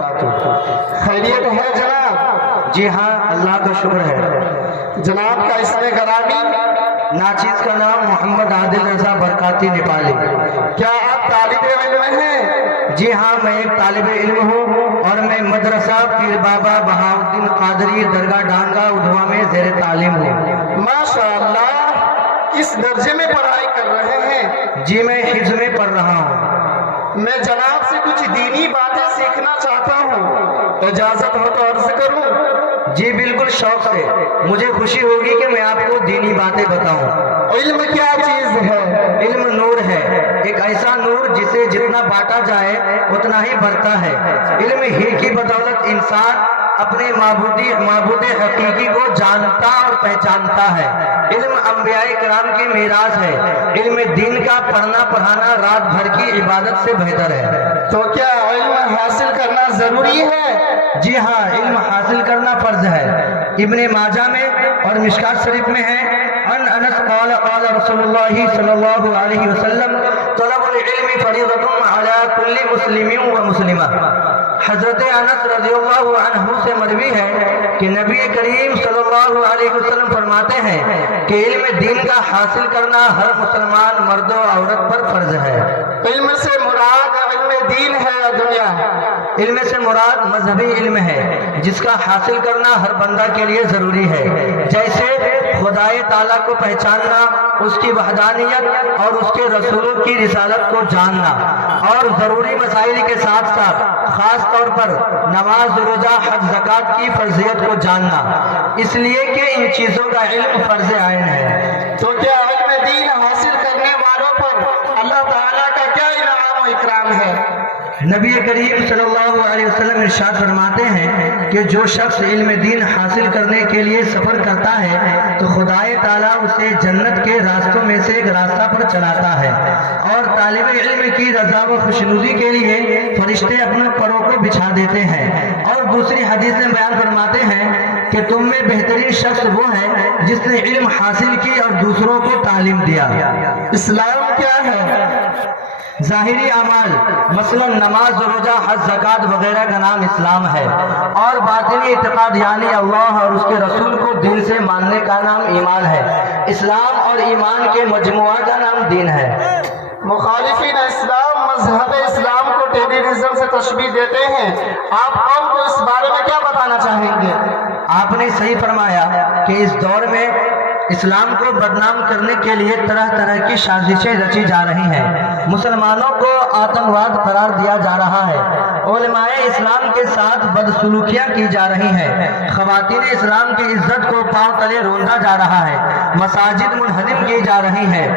वबरकातुहू। खैरियत है जनाब? जी हाँ, अल्लाह का शुक्र है। जनाब का इसमें गरामी? नाचीज का नाम मोहम्मद आदिल रजा बरकाती नेपाली। क्या आप तालिब इल्म हैं? जी हाँ, मैं एक तालिब इल्म हूँ और मैं मदरसा पीर बाबा बहाउद्दीन कादरी दरगाह डांगा उधवा में ज़ेर तालीम हूँ। माशाअल्लाह, किस दर्जे में पढ़ाई कर रहे हैं? जी मैं हिफ्ज़ में पढ़ रहा हूँ। मैं जनाब से कुछ दीनी बातें सीखना चाहता हूँ, इजाजत हो तो अर्ज करूँ? जी बिल्कुल, शौक से। मुझे खुशी होगी कि मैं आपको दीनी बातें बताऊं। इल्म क्या चीज है? इल्म नूर है, एक ऐसा नूर जिसे जितना बांटा जाए उतना ही बढ़ता है। इल्म ही की बदौलत इंसान अपने माबूद हकीकी को जानता और पहचानता है। इल्म अंबियाए किराम की मीरास है। इल्म दीन का पढ़ना पढ़ाना रात भर की इबादत से बेहतर है। तो क्या इल्म हासिल करना जरूरी है? जी हाँ, इल्म हासिल करना फर्ज है। इब्ने माजा में और मिशकात शरीफ में है, अनस क़ाल क़ाल रसूलुल्लाह सल्लल्लाहु अलैहि वसल्लम तलबुल इल्मी फरीज़तुन अला कुल्ली मुस्लिमिन व मुस्लिमा। हजरत अनस रज़ियल्लाहु अन्हु से मरवी है कि नबी करीम सल्लल्लाहु अलैहि वसल्लम फरमाते हैं कि इल्म दीन का हासिल करना हर मुसलमान मर्द और औरत पर फर्ज है। इल्म से मुराद इल्म दीन है या दुनिया है? इल्म से मुराद मजहबी इल्म है जिसका हासिल करना हर बंदा के लिए जरूरी है, जैसे खुदाए ताला को पहचानना, उसकी वहदानियत और उसके रसूलों की रिसालत को जानना, और जरूरी मसाइल के साथ साथ खास तौर पर नमाज, रोजा, हज, ज़कात की फर्जियत को जानना, इसलिए कि इन चीजों का इल्म फर्ज आइन है। तो क्या इल्म दीन हासिल करने वालों पर अल्लाह ताला का क्या इनाम और इकराम है? नबी करीम सल्लल्लाहु अलैहि वसल्लम इरशाद फरमाते हैं कि जो शख्स इल्म दीन हासिल करने के लिए सफर करता है तो खुदाए ताला उसे जन्नत के रास्तों में से एक रास्ता पर चलाता है, और तालिब इल्म की रजा व खुशनुदी के लिए फरिश्ते अपने परों को बिछा देते हैं। और दूसरी हदीस में बयान फरमाते हैं कि तुम में बेहतरीन शख्स वो है जिसने इल्म हासिल की और दूसरों को तालीम दिया। इस्लाम क्या है? ज़ाहिरी अमाल मसलन नमाज, रोजा, हज, ज़कात वगैरह का नाम इस्लाम है, और बातिनी इत्क़ाद यानी अल्लाह और उसके रसूल को दिल से मानने का नाम ईमान है। इस्लाम और ईमान के मजमुआ का नाम दीन है। मुखालिफिन इस्लाम मजहब इस्लाम को टेररिज्म से तशबीह देते हैं, आप कौम को इस बारे में क्या बताना चाहेंगे? आपने सही फरमाया कि इस दौर में इस्लाम को बदनाम करने के लिए तरह तरह की साजिशें रची जा रही हैं। मुसलमानों को आतंकवाद करार दिया जा रहा है। उलमाए इस्लाम के साथ बदसलूकियां की जा रही हैं। ख़वातीन इस्लाम की इज्जत को पांव तले रोंदा जा रहा है। मसाजिद मुनहदिम की जा रही हैं।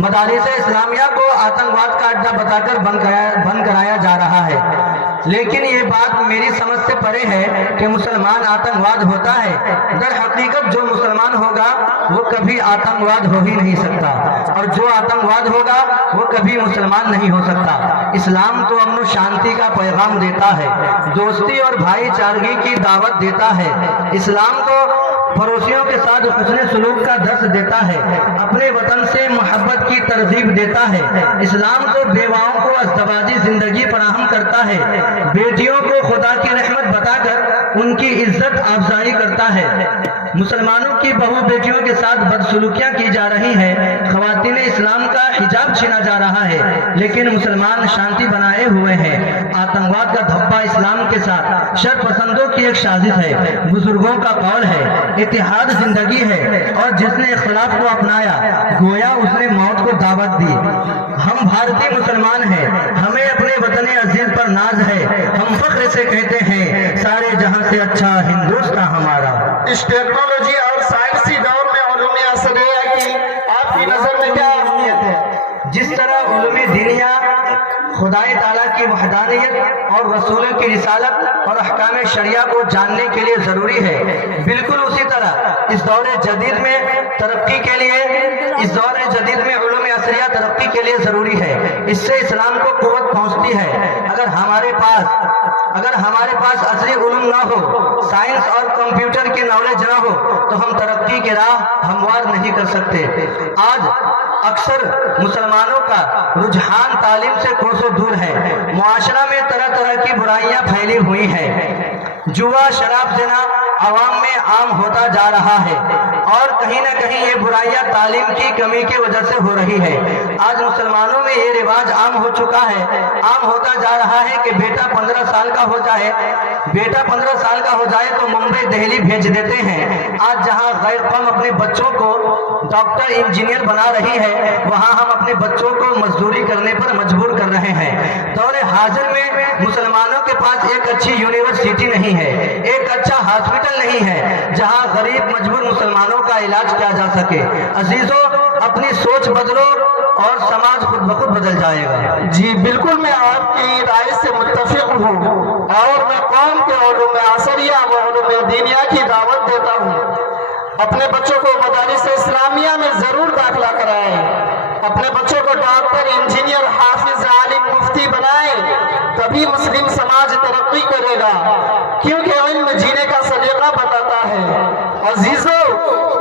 मदारिस इस्लामिया को आतंकवाद का अड्डा बताकर बंद कराया जा रहा है। लेकिन ये बात मेरी समझ से परे है कि मुसलमान आतंकवाद होता है। दर हकीकत जो मुसलमान होगा वो कभी आतंकवाद हो ही नहीं सकता, और जो आतंकवाद होगा वो कभी मुसलमान नहीं हो सकता। इस्लाम तो अमन शांति का पैगाम देता है, दोस्ती और भाईचारगी की दावत देता है। इस्लाम तो पड़ोसियों के साथ हुस्न सलूक का दर्स देता है, अपने वतन से मोहब्बत की तरगीब देता है। इस्लाम तो बेवाओं को अज़दवाजी जिंदगी फराहम करता है, बेटियों को खुदा की रहमत बताकर उनकी इज्जत अफजाई करता है। मुसलमानों की बहू बेटियों के साथ बदसलूकियां की जा रही हैं। ख़वातीन इस्लाम का हिजाब छीना जा रहा है, लेकिन मुसलमान शांति बनाए हुए हैं। आतंकवाद का धब्बा इस्लाम के साथ शर पसंदों की एक साजिश है। बुजुर्गों का कौल है इत्तेहाद जिंदगी है, और जिसने इख्तिलाफ को अपनाया गोया उसने मौत को दावत दी। हम भारतीय मुसलमान हैं, हमें अपने वतन अजीज पर नाज है। हम फख्र से कहते हैं सारे जहां से अच्छा हिंदुस्तान हमारा। इस टेक्नोलॉजी और साइंसी दौर में उलूम असरिया की आपकी नजर में क्या अहमियत है? जिस तरह उलूम दीनिया खुदाए ताला की वहदानियत और रसूलों की रिसालत और अहकाम शरिया को जानने के लिए जरूरी है, बिल्कुल उसी तरह इस दौर जदीद में तरक्की के लिए उलूम असरिया तरक्की के लिए जरूरी है। इससे इस्लाम को कुव्वत पहुंचती है। अगर हमारे पास असली उलूम ना हो, साइंस और कंप्यूटर की नॉलेज ना हो, तो हम तरक्की की राह हमवार नहीं कर सकते। आज अक्सर मुसलमानों का रुझान तालीम से कोसों दूर है। मुआशरा دنیا میں طرح طرح کی برائیاں پھیلی ہوئی ہیں، جوا شراب زنا عوام میں عام ہوتا جا رہا ہے، اور کہیں نہ کہیں یہ برائیاں تعلیم کی کمی کی وجہ سے ہو رہی ہے۔ آج مسلمانوں میں یہ رواج عام ہو چکا ہے، عام ہوتا جا رہا ہے کہ بیٹا 15 سال کا ہو جائے تو ممبئی دہلی بھیج دیتے ہیں۔ آج جہاں غیر قوم اپنے بچوں کو ڈاکٹر انجینئر بنا رہی ہے، وہاں ہم اپنے بچوں کو مزدوری کرنے پر مجبور کر رہے ہیں۔ دور حاضر میں مسلمانوں کے پاس ایک اچھی یونیورسٹی نہیں ہے، ایک اچھا ہاسپٹل نہیں ہے جہاں غریب مجبور مسلمانوں کا علاج کیا جا سکے۔ عزیزوں، اپنی سوچ بدلو اور سماج خود بخود بدل جائے گا۔ جی بالکل، میں آپ کی رائے سے متفق ہوں، اور میں قوم کے علوم عصریہ و علوم دینیہ کی دعوت دیتا ہوں۔ اپنے بچوں کو مدارس اسلامیہ میں ضرور داخلہ کرائیں، اپنے بچوں کو ڈاکٹر، انجینئر، حافظ، عالم، مفتی بنائیں، تبھی مسلم سماج ترقی کرے گا، کیونکہ علم جینے کا سلیقہ بتاتا ہے۔ عزیزو،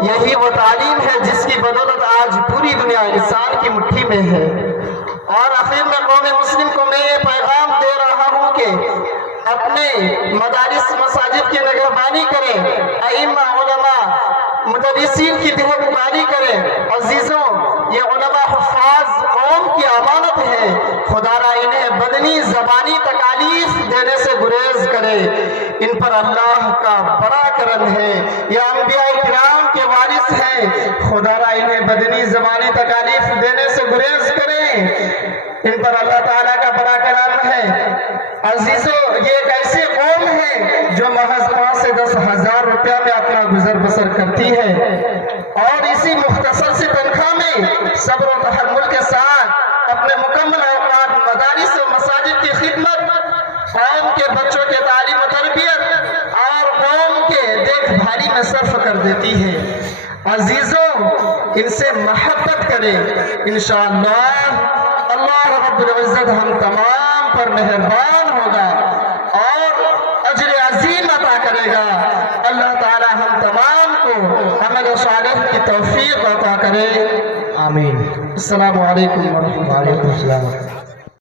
یہی وہ تعلیم ہے جس کی بدولت آج پوری دنیا انسان کی مٹھی میں ہے۔ اور آخر میں قوم مسلم کو میں یہ پیغام دے رہا ہوں کہ اپنے مدارس مساجد کی نگربانی کریں، ائمہ، علماء، مدرسین کی دیکھبھال کریں۔ عزیزوں، یہ علماء حفاظ قوم کی امانت ہے، خدا را انہیں بدنی زبانی تکالیف دینے سے گریز کرے، ان پر اللہ کا بڑا کرم ہے۔ یہ انبیاء کرام کے وارث ہیں، خدا را انہیں بدنی زبانی تکالیف دینے سے گریز کریں، ان پر اللہ تعالیٰ کا بڑا کرم ہے۔ عزیزو، یہ ایک ایسی قوم ہے جو محض 5 سے 10 ہزار روپیہ میں اپنا گزر بسر کرتی ہے، اور اسی مختصر سی تنخواہ میں صبر و تحمل کے ساتھ اپنے مکمل اوقات مدارس و مساجد کی خدمت، قوم کے بچوں کے تعلیم و تربیت اور قوم کے دیکھ بھالی میں صرف کر دیتی ہے۔ عزیزوں، ان سے محبت کریں، انشاءاللہ اللہ رب العزت ہم تمام پر مہربان ہوگا اور اجر عظیم عطا کرے گا۔ اللہ تعالی ہم تمام کو عمل صالح کی توفیق عطا کرے، آمین۔ السلام علیکم ورحمۃ اللہ۔ وعلیکم السلام۔